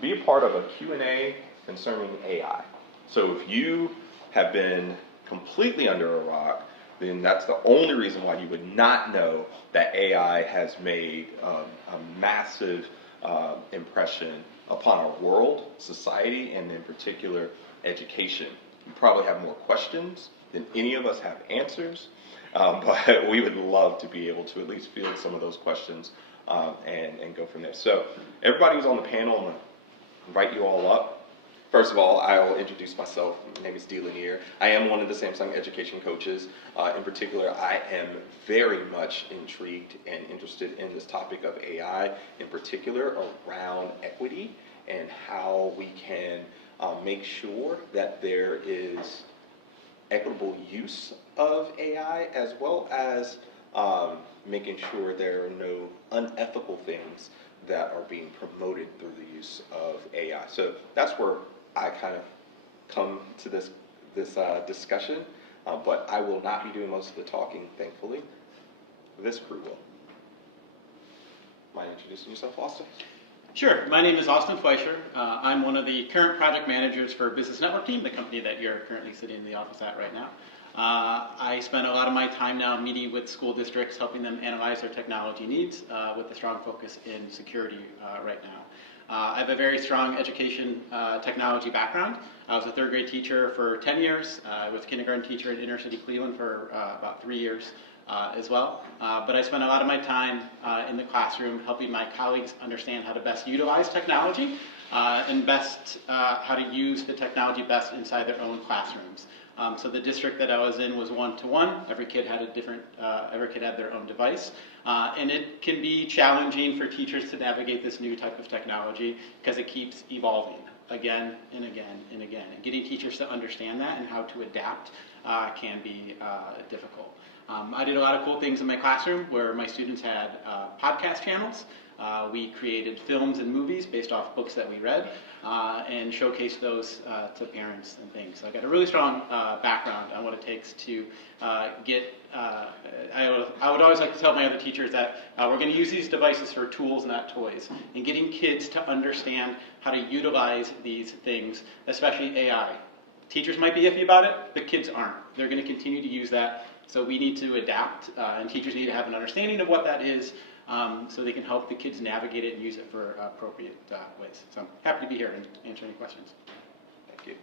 be a part of a Q&A concerning AI. So if you have been completely under a rock, then that's the only reason why you would not know that AI has made a massive impression upon our world, society, and in particular, education. You probably have more questions than any of us have answers, but we would love to be able to at least field some of those questions and go from there. So everybody who's on the panel, I'm going to invite you all up. First of all, I will introduce myself. My name is Dee Lanier. I am one of the Samsung education coaches. In particular, I am very much intrigued and interested in this topic of AI, in particular around equity and how we can make sure that there is equitable use of AI, as well as making sure there are no unethical things that are being promoted through the use of AI. So that's where I kind of come to this discussion, but I will not be doing most of the talking, thankfully. This crew will. Mind introducing yourself, Austin? Sure. My name is Austin Fleischer. I'm one of the current project managers for Business Network Team, the company that you're currently sitting in the office at right now. I spend a lot of my time now meeting with school districts, helping them analyze their technology needs with a strong focus in security right now. I have a very strong education technology background. I was a third grade teacher for 10 years. I was a kindergarten teacher in inner city Cleveland for about 3 years as well. But I spent a lot of my time in the classroom helping my colleagues understand how to best utilize technology and best how to use the technology best inside their own classrooms. So the district that I was in was one-to-one. Every kid had every kid had their own device. And it can be challenging for teachers to navigate this new type of technology because it keeps evolving again and again and again. And getting teachers to understand that and how to adapt can be difficult. I did a lot of cool things in my classroom where my students had podcast channels. We created films and movies based off books that we read and showcased those to parents and things. So I got a really strong background on what it takes to get, I would always like to tell my other teachers that we're going to use these devices for tools, not toys, and getting kids to understand how to utilize these things, especially AI. Teachers might be iffy about it, but kids aren't. They're going to continue to use that, so we need to adapt, and teachers need to have an understanding of what that is, so they can help the kids navigate it and use it for appropriate ways. So I'm happy to be here and answer any questions. Thank you.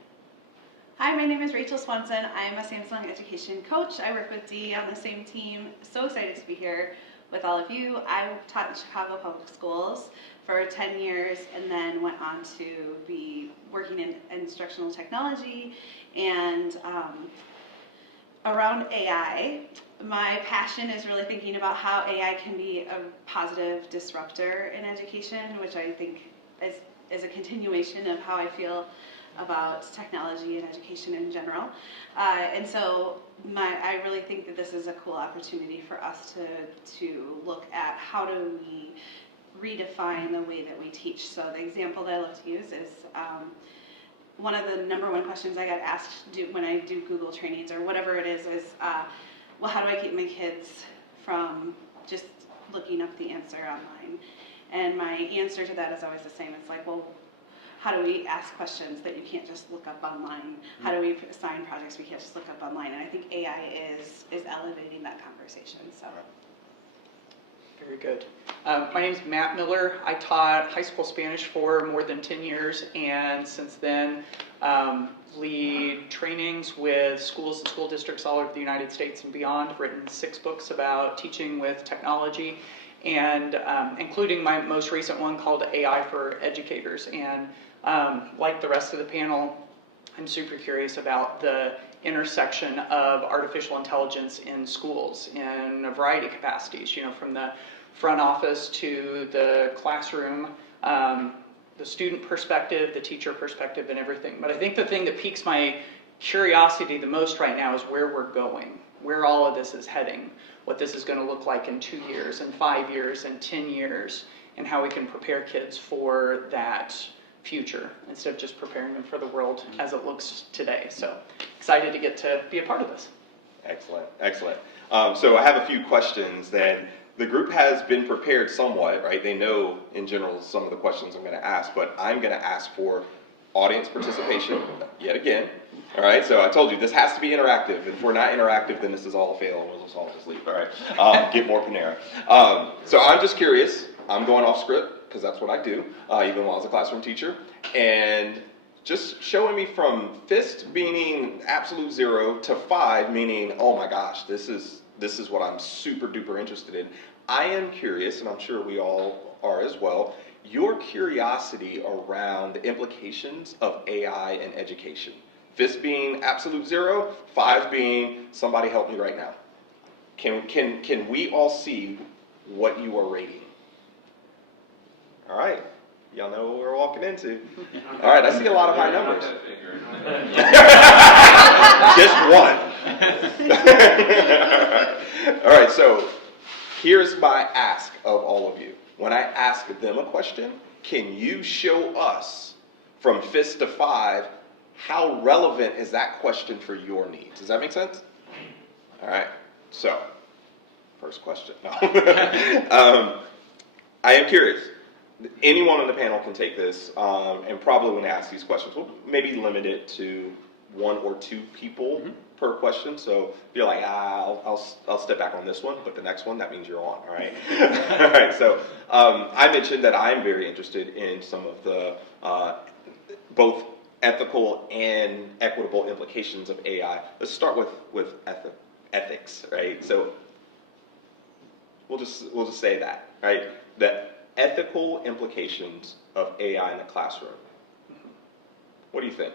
Hi, my name is Rachel Swanson. I'm a Samsung education coach. I work with Dee on the same team. So excited to be here with all of you. I taught in Chicago Public Schools for 10 years and then went on to be working in instructional technology and around AI. My passion is really thinking about how AI can be a positive disruptor in education, which I think is a continuation of how I feel about technology and education in general. And so I really think that this is a cool opportunity for us to look at how do we redefine the way that we teach. So the example that I love to use is one of the number one questions I get asked when I do Google trainings or whatever it is well, how do I keep my kids from just looking up the answer online? And my answer to that is always the same. It's like, well, how do we ask questions that you can't just look up online? How do we assign projects we can't just look up online? And I think AI is elevating that conversation. So. Very good. My name is Matt Miller. I taught high school Spanish for more than 10 years, and since then lead trainings with schools and school districts all over the United States and beyond. I've written 6 books about teaching with technology, and including my most recent one called AI for Educators. And like the rest of the panel, I'm super curious about the intersection of artificial intelligence in schools in a variety of capacities, from the front office to the classroom, the student perspective, the teacher perspective, and everything. But I think the thing that piques my curiosity the most right now is where we're going, where all of this is heading, what this is going to look like in 2 years, and 5 years, and 10 years, and how we can prepare kids for that future instead of just preparing them for the world as it looks today. So excited to get to be a part of this. Excellent, excellent. So I have a few questions that the group has been prepared somewhat, right? They know in general some of the questions I'm going to ask, but I'm going to ask for audience participation yet again. All right, so I told you this has to be interactive. If we're not interactive, then this is all a fail, and we'll just all just leave. All right, get more Panera. So I'm just curious. I'm going off script because that's what I do, even while I was a classroom teacher, and just showing me from fist meaning absolute 0 to 5 meaning, oh my gosh, this is what I'm super duper interested in. I am curious, and I'm sure we all are as well, your curiosity around the implications of AI in education. Fist being absolute 0, 5 being somebody help me right now. Can we all see what you are rating? All right. Y'all know what we're walking into. All right, I see a lot of high numbers. Just one. All right, so here's my ask of all of you. When I ask them a question, can you show us from fist to 5 how relevant is that question for your needs? Does that make sense? All right, so first question. No. I am curious. Anyone on the panel can take this, and probably when I ask these questions, we'll maybe limit it to 1 or 2 people per question. So if you're like, I'll step back on this one, but the next one, that means you're on, all right? All right, so I mentioned that I'm very interested in some of the both ethical and equitable implications of AI. Let's start with ethics, right? So we'll just say that, right? That ethical implications of AI in the classroom. What do you think?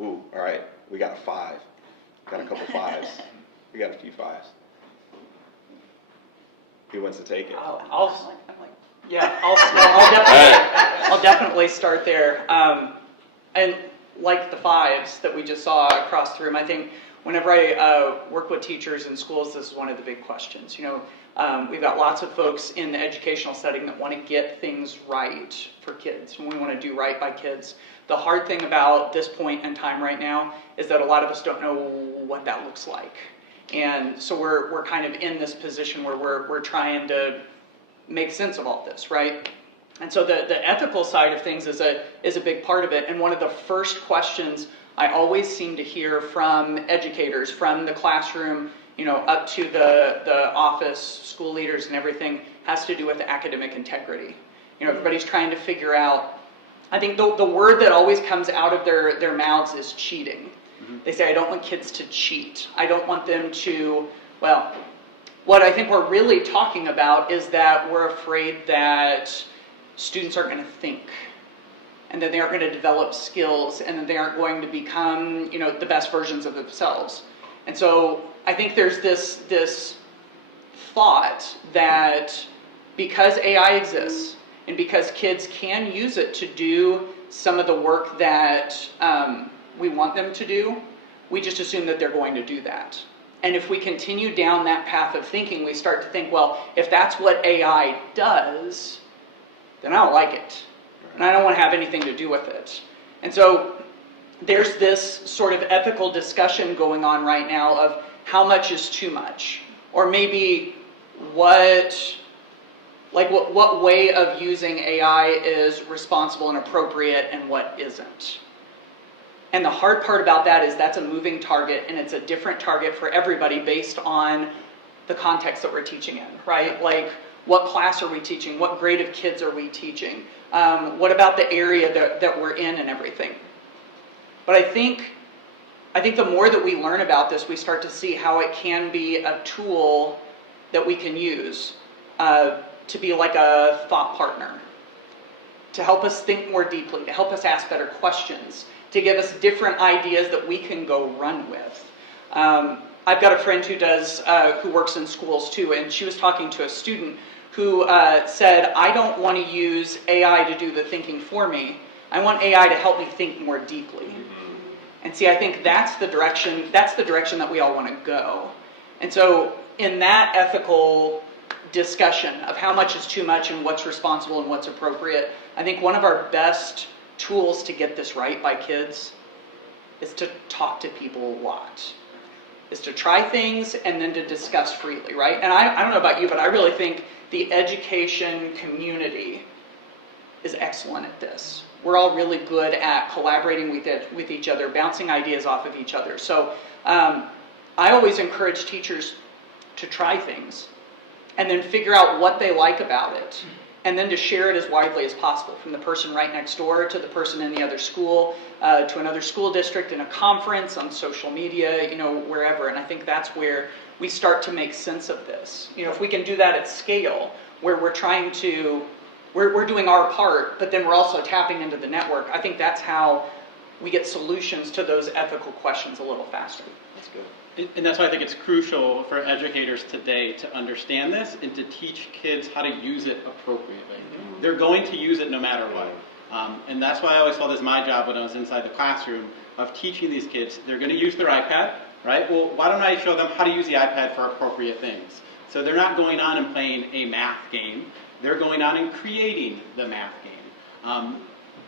Ooh, all right, we got a 5. Got a couple 5s. We got a few 5s. Who wants to take it? I'll definitely start there. And like the 5s that we just saw across the room, I think whenever I work with teachers in schools, this is one of the big questions. You know, we've got lots of folks in the educational setting that want to get things right for kids, and we want to do right by kids. The hard thing about this point in time right now is that a lot of us don't know what that looks like. And so we're kind of in this position where we're trying to make sense of all this, right? And so the ethical side of things is a big part of it. And one of the first questions I always seem to hear from educators, from the classroom, you know, up to the office, school leaders and everything, has to do with academic integrity. You know, everybody's trying to figure out, I think the word that always comes out of their mouths is cheating. Mm-hmm. They say, I don't want kids to cheat. I don't want them to, well, what I think we're really talking about is that we're afraid that students aren't going to think, and that they aren't going to develop skills, and that they aren't going to become, you know, the best versions of themselves. And so I think there's this thought that because AI exists, and because kids can use it to do some of the work that we want them to do, we just assume that they're going to do that. And if we continue down that path of thinking, we start to think, well, if that's what AI does, then I don't like it. And I don't want to have anything to do with it. And so there's this sort of ethical discussion going on right now of how much is too much, or maybe what way of using AI is responsible and appropriate and what isn't. And the hard part about that is that's a moving target, and it's a different target for everybody based on the context that we're teaching in, right? Like, what class are we teaching? What grade of kids are we teaching? What about the area that we're in and everything? But I think the more that we learn about this, we start to see how it can be a tool that we can use to be like a thought partner, to help us think more deeply, to help us ask better questions, to give us different ideas that we can go run with. I've got a friend who works in schools too, and she was talking to a student who said, I don't want to use AI to do the thinking for me. I want AI to help me think more deeply. Mm-hmm. And see, I think that's the direction that we all want to go. And so in that ethical discussion of how much is too much and what's responsible and what's appropriate, I think one of our best tools to get this right by kids is to talk to people a lot. is to try things and then to discuss freely, right? And I don't know about you, but I really think the education community is excellent at this. We're all really good at collaborating with each other, bouncing ideas off of each other. So I always encourage teachers to try things and then figure out what they like about it, and then to share it as widely as possible, from the person right next door to the person in the other school, to another school district, in a conference, on social media, wherever. And I think that's where we start to make sense of this. If we can do that at scale, where we're trying to, we're doing our part, but then we're also tapping into the network, I think that's how we get solutions to those ethical questions a little faster. That's good. And that's why I think it's crucial for educators today to understand this and to teach kids how to use it appropriately. They're going to use it no matter what. And that's why I always felt it's my job when I was inside the classroom of teaching these kids. They're going to use their iPad, right? Well, why don't I show them how to use the iPad for appropriate things? So they're not going on and playing a math game. They're going on and creating the math game.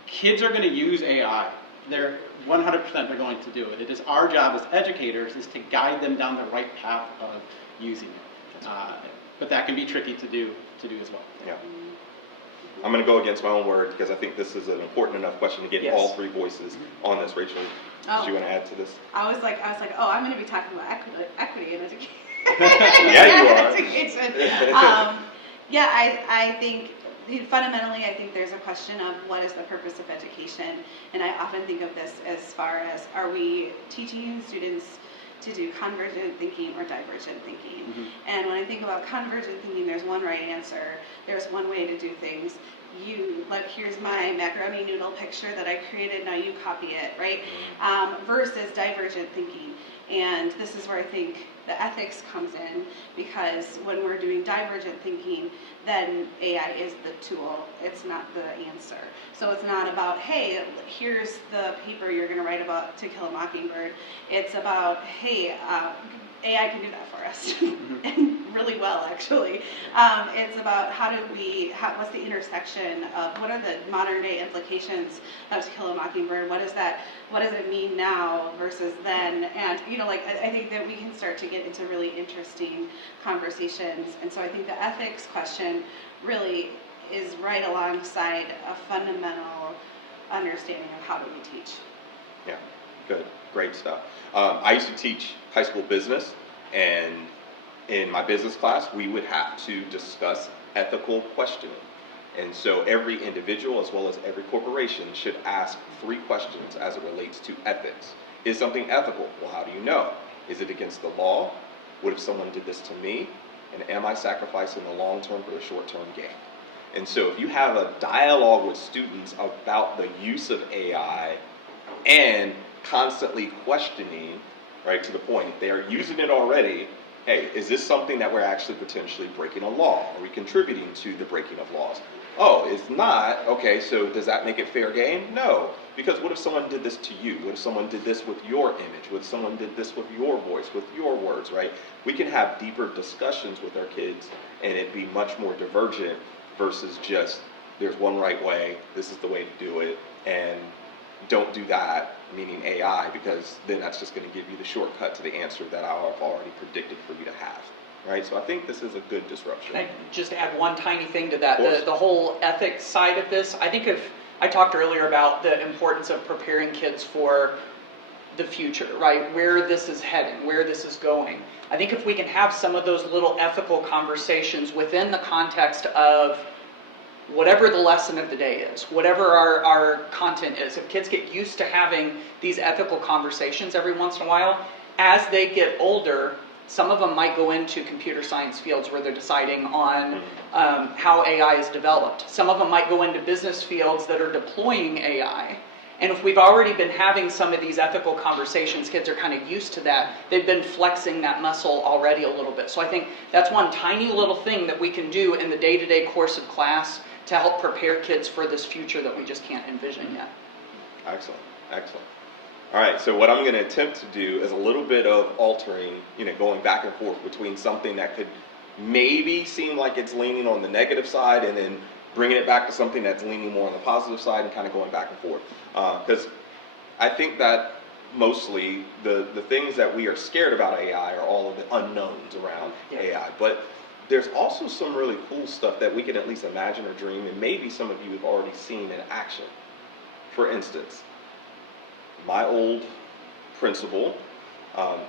Kids are going to use AI. They're 100% they're going to do it. It is our job as educators is to guide them down the right path of using it. But that can be tricky to do as well. Yeah. I'm going to go against my own word because I think this is an important enough question to get all three voices on this. Rachel, did you want to add to this? I was like, oh, I'm going to be talking about equity in education. Yeah, you are. Education. Yeah, I think fundamentally, I think there's a question of what is the purpose of education, and I often think of this as far as, are we teaching students to do convergent thinking or divergent thinking? And when I think about convergent thinking, there's one right answer. There's one way to do things. Here's my macaroni noodle picture that I created, now you copy it, right? Versus divergent thinking. And this is where I think the ethics comes in, because when we're doing divergent thinking, then AI is the tool, it's not the answer. So it's not about, hey, here's the paper you're going to write about To Kill a Mockingbird. It's about, hey, AI can do that for us, and really well, actually. It's about what's the intersection of, what are the modern day implications of To Kill a Mockingbird? What does it mean now versus then? And, I think that we can start to get into really interesting conversations. And so I think the ethics question really is right alongside a fundamental understanding of how do we teach. Yeah, good, great stuff. I used to teach high school business, and in my business class, we would have to discuss ethical questioning. And so every individual, as well as every corporation, should ask 3 questions as it relates to ethics. Is something ethical? Well, how do you know? Is it against the law? What if someone did this to me? And am I sacrificing the long term for the short term gain? And so if you have a dialogue with students about the use of AI and constantly questioning, right, to the point they are using it already, hey, is this something that we're actually potentially breaking a law? Are we contributing to the breaking of laws? Oh, it's not. Okay, so does that make it fair game? No. Because what if someone did this to you? What if someone did this with your image? What if someone did this with your voice, with your words, right? We can have deeper discussions with our kids, and it'd be much more divergent versus just, there's one right way, this is the way to do it, and don't do that, meaning AI, because then that's just going to give you the shortcut to the answer that I've already predicted for you to have. Right, so I think this is a good disruption. Can I just add one tiny thing to that? The whole ethics side of this, I think I talked earlier about the importance of preparing kids for the future, right? Where this is heading, where this is going. I think if we can have some of those little ethical conversations within the context of whatever the lesson of the day is, whatever our content is, if kids get used to having these ethical conversations every once in a while, as they get older, some of them might go into computer science fields where they're deciding on how AI is developed. Some of them might go into business fields that are deploying AI. And if we've already been having some of these ethical conversations, kids are kind of used to that. They've been flexing that muscle already a little bit. So I think that's one tiny little thing that we can do in the day-to-day course of class to help prepare kids for this future that we just can't envision yet. Excellent, excellent. All right, so what I'm going to attempt to do is a little bit of altering, going back and forth between something that could maybe seem like it's leaning on the negative side and then bringing it back to something that's leaning more on the positive side and kind of going back and forth. Because I think that mostly the things that we are scared about AI are all of the unknowns around AI. But there's also some really cool stuff that we can at least imagine or dream, and maybe some of you have already seen in action. For instance, my old principal,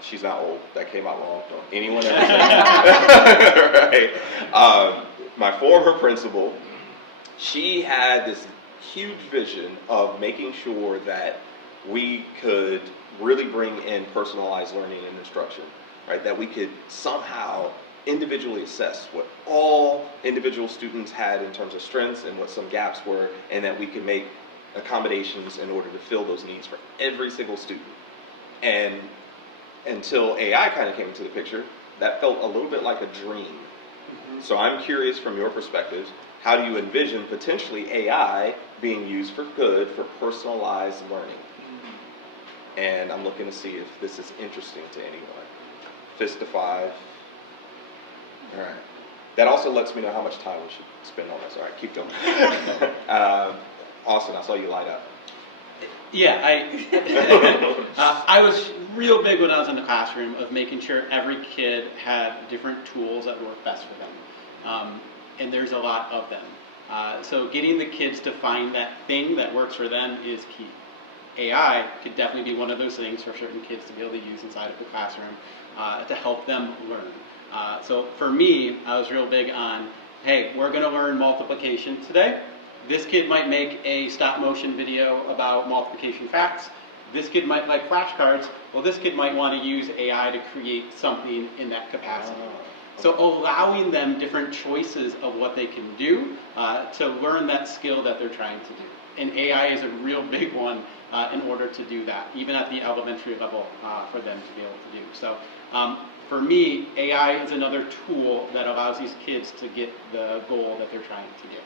she's not old, that came out wrong. Don't anyone ever say that. Right? My former principal, she had this huge vision of making sure that we could really bring in personalized learning and instruction, right? That we could somehow individually assess what all individual students had in terms of strengths and what some gaps were, and that we could make accommodations in order to fill those needs for every single student. And until AI kind of came into the picture, that felt a little bit like a dream. Mm-hmm. So I'm curious from your perspectives, how do you envision potentially AI being used for good for personalized learning? Mm-hmm. And I'm looking to see if this is interesting to anyone. Fist to 5. All right. That also lets me know how much time we should spend on this. All right, keep going. Austin, I saw you light up. Yeah, I was real big when I was in the classroom of making sure every kid had different tools that work best for them. And there's a lot of them. So getting the kids to find that thing that works for them is key. AI could definitely be one of those things for certain kids to be able to use inside of the classroom to help them learn. So for me, I was real big on, hey, we're going to learn multiplication today. This kid might make a stop motion video about multiplication facts. This kid might like flashcards. Well, this kid might want to use AI to create something in that capacity. So allowing them different choices of what they can do to learn that skill that they're trying to do. And AI is a real big one in order to do that, even at the elementary level for them to be able to do. So for me, AI is another tool that allows these kids to get the goal that they're trying to get.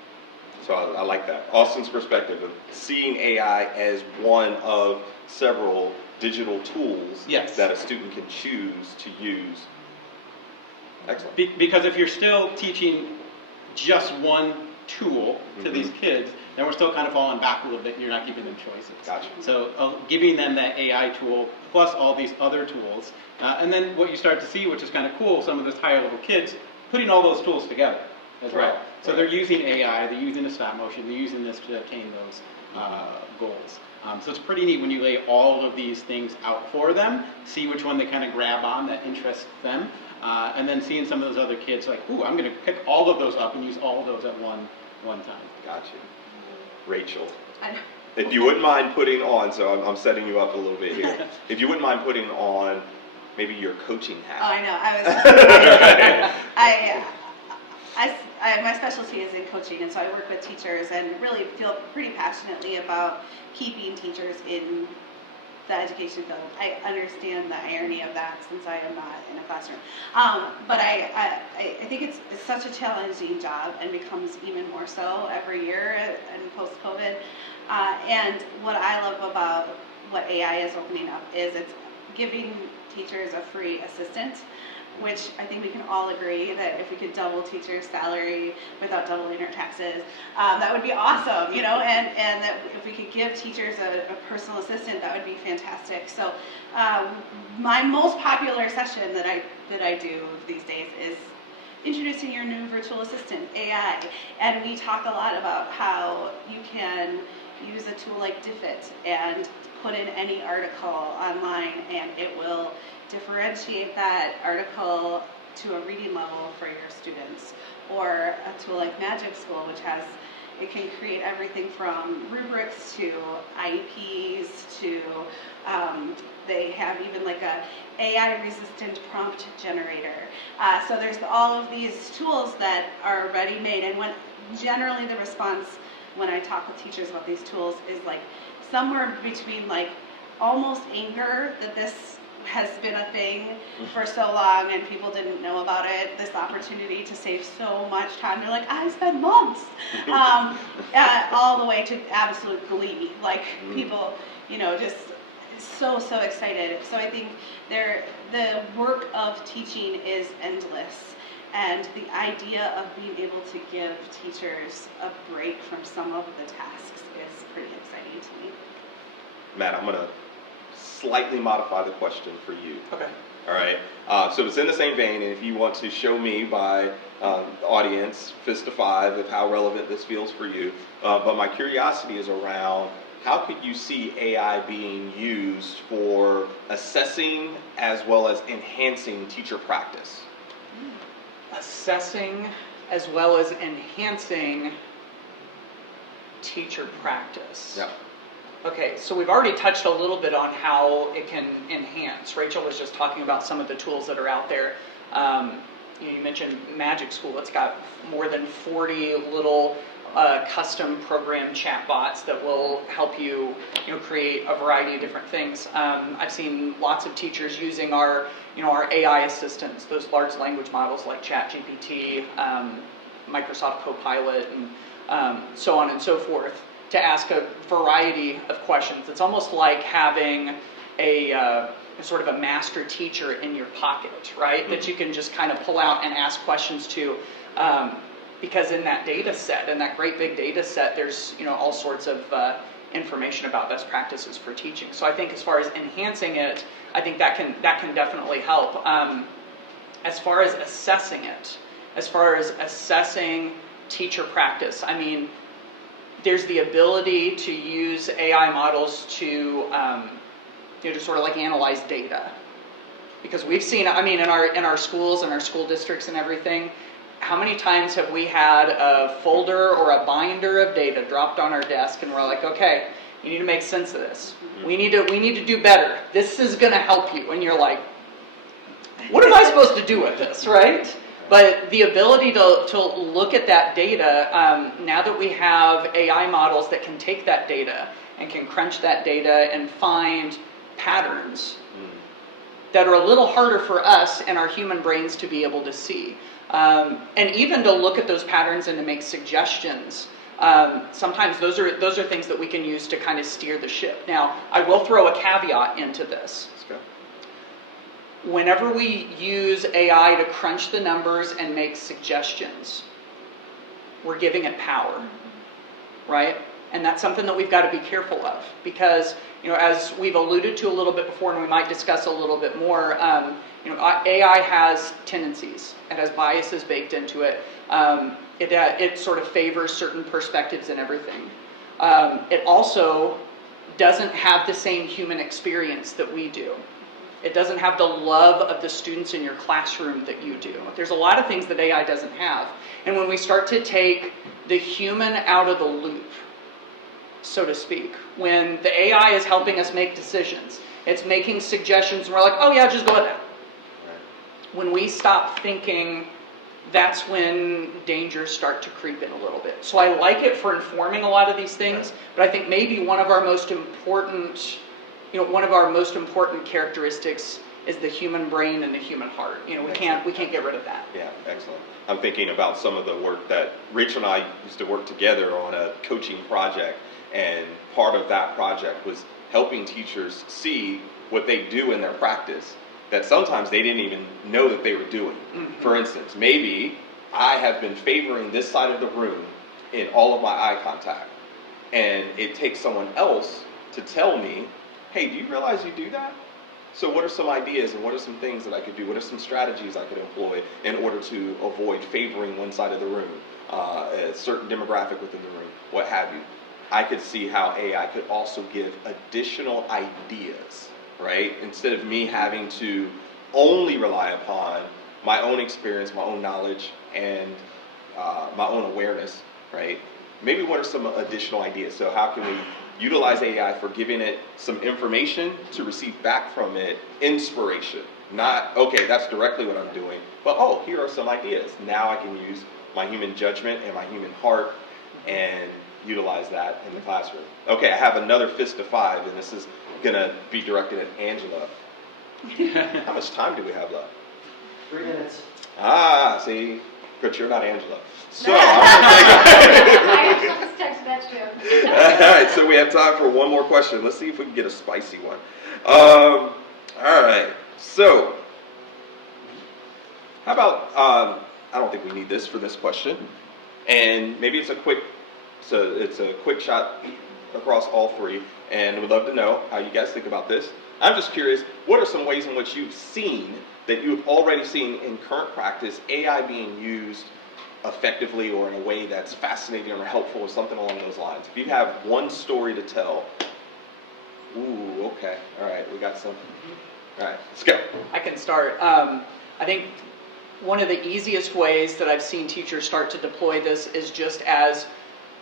So I like that. Austin's perspective of seeing AI as one of several digital tools that a student can choose to use. Excellent. Because if you're still teaching just one tool to these kids, then we're still kind of falling back a little bit and you're not giving them choices. Gotcha. So giving them that AI tool plus all these other tools. And then what you start to see, which is kind of cool, some of those higher level kids putting all those tools together as well. So they're using AI, they're using the stop motion, they're using this to attain those goals. So it's pretty neat when you lay all of these things out for them, see which one they kind of grab on that interests them, and then seeing some of those other kids like, ooh, I'm going to pick all of those up and use all of those at one time. Gotcha. Rachel, if you wouldn't mind putting on, so I'm setting you up a little bit here, if you wouldn't mind putting on maybe your coaching hat. Oh, I know. My specialty is in coaching, and so I work with teachers and really feel pretty passionately about keeping teachers in the education field. I understand the irony of that since I am not in a classroom. But I think it's such a challenging job and becomes even more so every year and post-COVID. And what I love about what AI is opening up is it's giving teachers a free assistant, which I think we can all agree that if we could double teachers' salary without doubling our taxes, that would be awesome, you know, and that if we could give teachers a personal assistant, that would be fantastic. So my most popular session that I do these days is introducing your new virtual assistant, AI, and we talk a lot about how you can use a tool like Diffit and put in any article online and it will differentiate that article to a reading level for your students. Or a tool like Magic School, which it can create everything from rubrics to IEPs to, they have even like a AI resistant prompt generator. So there's all of these tools that are ready made, and generally the response when I talk with teachers about these tools is like somewhere between like almost anger that this has been a thing for so long and people didn't know about it, this opportunity to save so much time. They're like, I spent months, all the way to absolute glee, like people, you know, just so excited. So I think the work of teaching is endless. And the idea of being able to give teachers a break from some of the tasks is pretty exciting to me. Matt, I'm going to slightly modify the question for you. Okay. All right. So it's in the same vein, and if you want to show me by audience, fist to five, of how relevant this feels for you. But my curiosity is around how could you see AI being used for assessing as well as enhancing teacher practice? Assessing as well as enhancing teacher practice. Yeah. Okay, so we've already touched a little bit on how it can enhance. Rachel was just talking about some of the tools that are out there. You mentioned Magic School. It's got more than 40 little custom program chatbots that will help you, create a variety of different things. I've seen lots of teachers using our AI assistants, those large language models like ChatGPT, Microsoft Copilot, and so on and so forth, to ask a variety of questions. It's almost like having a sort of a master teacher in your pocket, right? That you can just kind of pull out and ask questions to, because in that data set, in that great big data set, there's all sorts of information about best practices for teaching. So I think as far as enhancing it, I think that can definitely help. As far as assessing it, as far as assessing teacher practice, I mean, there's the ability to use AI models to to sort of like analyze data, because we've seen, I mean, in our schools and our school districts and everything, how many times have we had a folder or a binder of data dropped on our desk, and we're like, okay, you need to make sense of this. We need to do better. This is going to help you, and you're like, what am I supposed to do with this, right? But the ability to look at that data, now that we have AI models that can take that data and can crunch that data and find patterns that are a little harder for us and our human brains to be able to see. And even to look at those patterns and to make suggestions. Sometimes those are things that we can use to kind of steer the ship. Now, I will throw a caveat into this. Let's go. Whenever we use AI to crunch the numbers and make suggestions, we're giving it power, right? And that's something that we've got to be careful of, because, as we've alluded to a little bit before, and we might discuss a little bit more, AI has tendencies. It has biases baked into it. It sort of favors certain perspectives and everything. It also doesn't have the same human experience that we do. It doesn't have the love of the students in your classroom that you do. There's a lot of things that AI doesn't have. And when we start to take the human out of the loop, so to speak, when the AI is helping us make decisions, it's making suggestions, and we're like, oh yeah, just go with that. When we stop thinking, that's when dangers start to creep in a little bit. So I like it for informing a lot of these things, but I think maybe one of our most important characteristics is the human brain and the human heart. We can't get rid of that. Yeah, excellent. I'm thinking about some of the work that Rachel and I used to work together on a coaching project, and part of that project was helping teachers see what they do in their practice that sometimes they didn't even know that they were doing. Mm-hmm. For instance, maybe I have been favoring this side of the room in all of my eye contact, and it takes someone else to tell me, hey, do you realize you do that? So what are some ideas and what are some things that I could do? What are some strategies I could employ in order to avoid favoring one side of the room, a certain demographic within the room, what have you? I could see how AI could also give additional ideas, right? Instead of me having to only rely upon my own experience, my own knowledge, and my own awareness, right? Maybe what are some additional ideas? So how can we utilize AI for giving it some information to receive back from it inspiration? Not, okay, that's directly what I'm doing, but oh, here are some ideas. Now I can use my human judgment and my human heart and utilize that in the classroom. Okay, I have another fist of five, and this is going to be directed at Angela. How much time do we have left? 3 minutes. Ah, see, but you're not Angela. So I have just text that too. all right, so we have time for one more question. Let's see if we can get a spicy one. All right, so how about, I don't think we need this for this question, and maybe it's a quick shot across all three, and would love to know how you guys think about this. I'm just curious, what are some ways in which you've seen, that you've already seen in current practice, AI being used effectively or in a way that's fascinating or helpful or something along those lines? If you have one story to tell, ooh, okay, all right, we got some. All right, let's go. I can start. I think one of the easiest ways that I've seen teachers start to deploy this is just as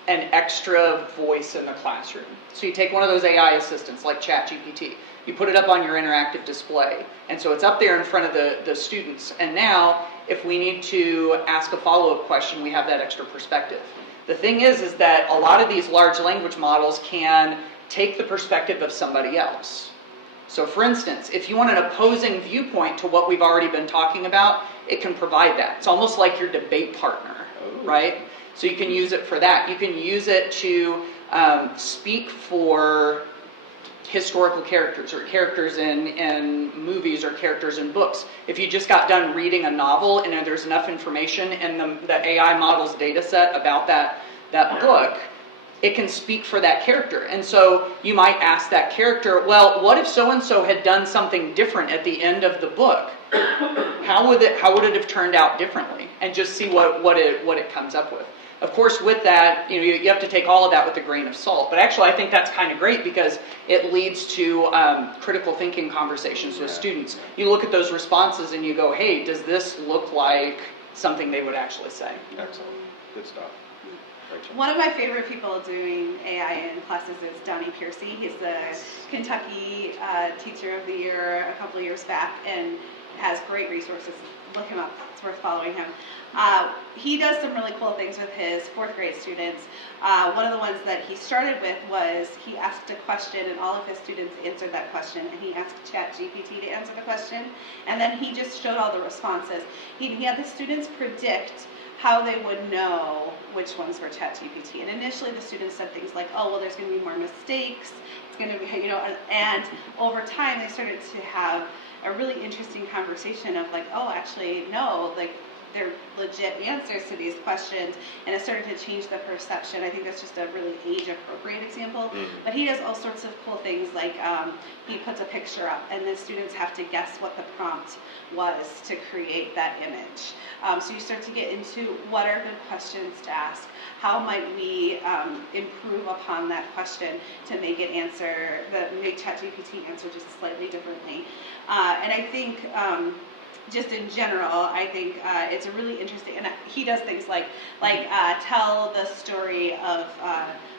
an extra voice in the classroom. So you take one of those AI assistants like ChatGPT, you put it up on your interactive display, and so it's up there in front of the students. And now, if we need to ask a follow-up question, we have that extra perspective. The thing is that a lot of these large language models can take the perspective of somebody else. So for instance, if you want an opposing viewpoint to what we've already been talking about, it can provide that. It's almost like your debate partner, right? So you can use it for that. You can use it to speak for historical characters or characters in movies or characters in books. If you just got done reading a novel and there's enough information in the AI model's data set about that book, it can speak for that character. And so you might ask that character, well, what if so-and-so had done something different at the end of the book? How would it have turned out differently? And just see what it comes up with. Of course, with that, you have to take all of that with a grain of salt. But actually, I think that's kind of great because it leads to critical thinking conversations with students. You look at those responses and you go, hey, does this look like something they would actually say? Excellent. Good stuff. Rachel. One of my favorite people doing AI in classes is Donnie Piery. He's the Kentucky Teacher of the Year a couple of years back and has great resources. Look him up. It's worth following him. He does some really cool things with his fourth grade students. One of the ones that he started with was he asked a question and all of his students answered that question, and he asked ChatGPT to answer the question, and then he just showed all the responses. He had the students predict how they would know which ones were ChatGPT. And initially the students said things like, oh, well, there's going to be more mistakes. It's going to be, and over time they started to have a really interesting conversation of like, oh, actually, no, like they're legit answers to these questions, and it started to change the perception. I think that's just a really age-appropriate example. Mm-hmm. But he does all sorts of cool things, like he puts a picture up, and the students have to guess what the prompt was to create that image. So you start to get into what are good questions to ask. How might we improve upon that question to make it make ChatGPT answer just slightly differently? And I think just in general, I think it's a really interesting, and he does things like tell the story of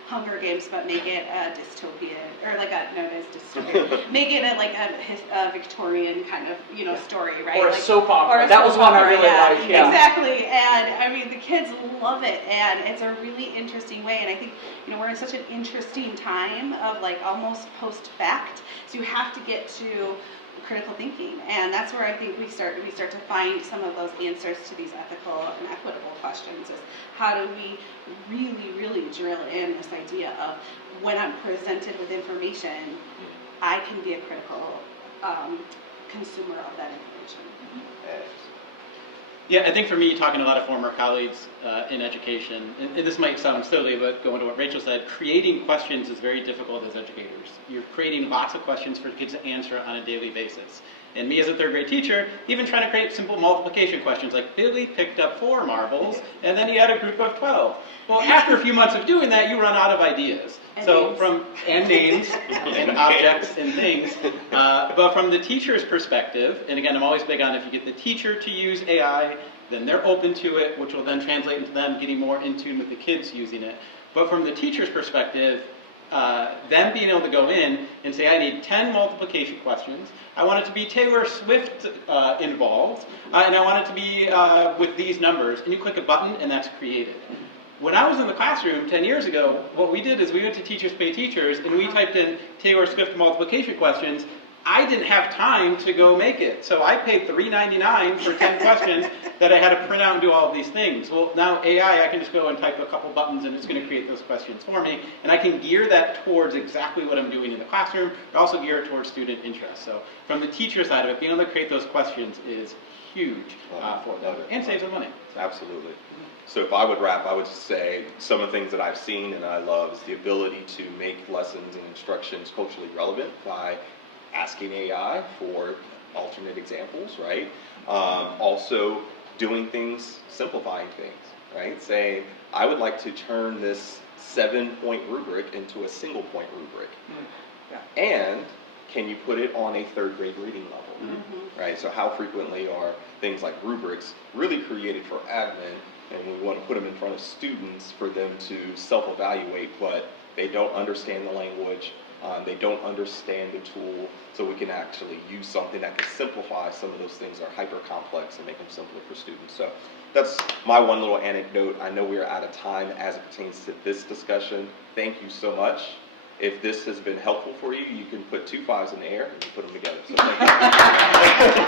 Hunger Games, but make it a dystopian, or it's dystopian. Make it a Victorian kind of story, right? Or a soap opera. That was one I really liked. Yeah. Exactly, and I mean the kids love it, and it's a really interesting way. And I think we're in such an interesting time of almost post-fact, so you have to get to critical thinking, and that's where I think we start to find some of those answers to these ethical and equitable questions. Is how do we really drill in this idea of when I'm presented with information, I can be a critical consumer of that information. Yeah, I think for me, talking to a lot of former colleagues in education, and this might sound silly, but going to what Rachel said, creating questions is very difficult as educators. You're creating lots of questions for kids to answer on a daily basis. And me as a third grade teacher, even trying to create simple multiplication questions like Billy picked up 4 marbles and then he had a group of 12. Well, after a few months of doing that, you run out of ideas. And names and objects and things. But from the teacher's perspective, and again, I'm always big on if you get the teacher to use AI, then they're open to it, which will then translate into them getting more in tune with the kids using it. But from the teacher's perspective, them being able to go in and say, I need 10 multiplication questions. I want it to be Taylor Swift involved, and I want it to be with these numbers. And you click a button, and that's created. When I was in the classroom 10 years ago, what we did is we went to Teachers Pay Teachers, and we typed in Taylor Swift multiplication questions. I didn't have time to go make it. So I paid $3.99 for 10 questions that I had to print out and do all of these things. Well, now AI, I can just go and type a couple buttons and it's going to create those questions for me. And I can gear that towards exactly what I'm doing in the classroom, but also gear it towards student interest. So from the teacher side of it, being able to create those questions is huge for them and saves them money. Absolutely. So if I would wrap, I would just say some of the things that I've seen and I love is the ability to make lessons and instructions culturally relevant by asking AI for alternate examples, right? Also doing things, simplifying things, right? Saying, I would like to turn this 7-point rubric into a single point rubric. Yeah. And can you put it on a 3rd grade reading level, right? So how frequently are things like rubrics really created for admin, and we want to put them in front of students for them to self-evaluate, but they don't understand the language, they don't understand the tool, so we can actually use something that can simplify some of those things that are hyper complex and make them simpler for students. So that's my one little anecdote. I know we are out of time as it pertains to this discussion. Thank you so much. If this has been helpful for you, you can put 2 5s in the air and you put them together. So thank you.